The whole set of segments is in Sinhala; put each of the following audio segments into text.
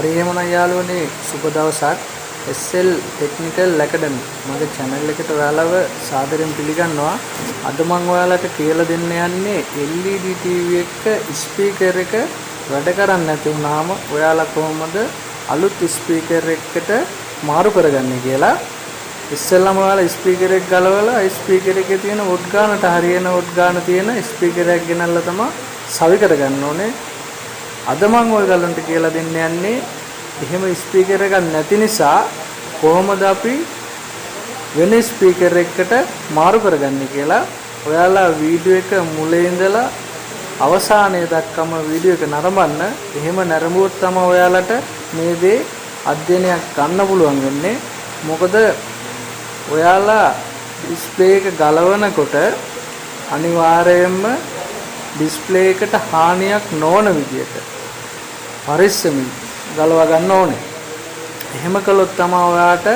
හරි එහෙමනම් යාළුවනේ සුබ දවසක්. SL Technical Academy මගේ channel එකට ඔයාලව සාදරයෙන් පිළිගන්නවා. අද මම ඔයාලට කියලා දෙන්න යන්නේ LED TV එක ස්පීකර් එක වැඩ කරන්නේ නැති වුනහම ඔයාලා කොහොමද අලුත් ස්පීකර් එකකට මාරු කරගන්නේ කියලා. ඉස්සෙල්ලාම ඔයාලා ස්පීකර් එක ගලවලා ස්පීකර් එකේ තියෙන වොට් ගානට හරියන වොට් ගාන තියෙන ස්පීකර් එකක් ගෙනල්ලා තමයි සවි කරගන්න ඕනේ. අද මම ඔයගලන්ට කියලා දෙන්න යන්නේ එහෙම ස්පීකර් එකක් නැති නිසා කොහොමද අපි වෙන ස්පීකර් එකකට මාරු කරගන්නේ කියලා. ඔයාලා වීඩියෝ එක මුලින් ඉඳලා අවසානයේ දක්වාම වීඩියෝ එක නරඹන්න. එහෙම නරඹුවොත් තමයි ඔයාලට මේ දේ අධ්‍යයනයක් ගන්න පුළුවන් වෙන්නේ. මොකද ඔයාලා ඩිස්ප්ලේ එක ගලවනකොට අනිවාර්යයෙන්ම ඩිස්ප්ලේ එකට හානියක් නොවන විදියට පරිස්සමින් ගලවා ගන්න ඕනේ. එහෙම කළොත් තමයි ඔයාට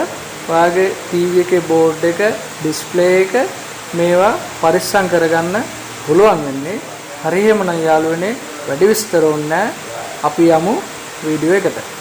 ඔයාගේ ටීවී එකේ බෝඩ් එක ඩිස්ප්ලේ එක මේවා පරිස්සම් කරගන්න පුළුවන් වෙන්නේ. හරියම නම් යාළුවනේ වැඩි විස්තර ඕනේ නැහැ. අපි යමු වීඩියෝ එකට.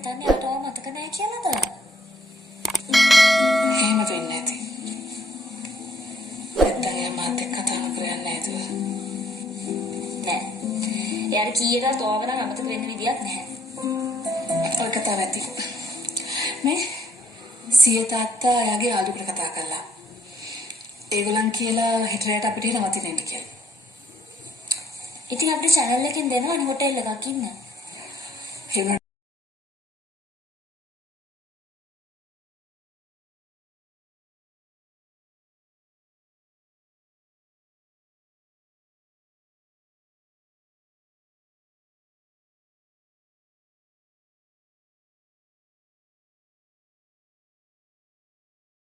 හිතන්නේ අටව මතක නැහැ කියලාද? එහෙම වෙන්නේ නැති. නැත්තම් එයා මාත් එක්ක කතා නොකරන්නේ නැතුව. නෑ. එයාට කීයකට ඕවනම් අමතක වෙන්න විදියක් නැහැ. ඔය කතාව ඇති. මේ සිය තාත්තා එයාගේ යාළුවෙකුට කතා කළා. ඒගොල්ලන් කියලා හිටරයට අපිට නවතින්න කියලා. ඉතින් අපේ channel එකෙන් දෙනවනේ හොටෙල් එකක් ඉන්න. එහෙම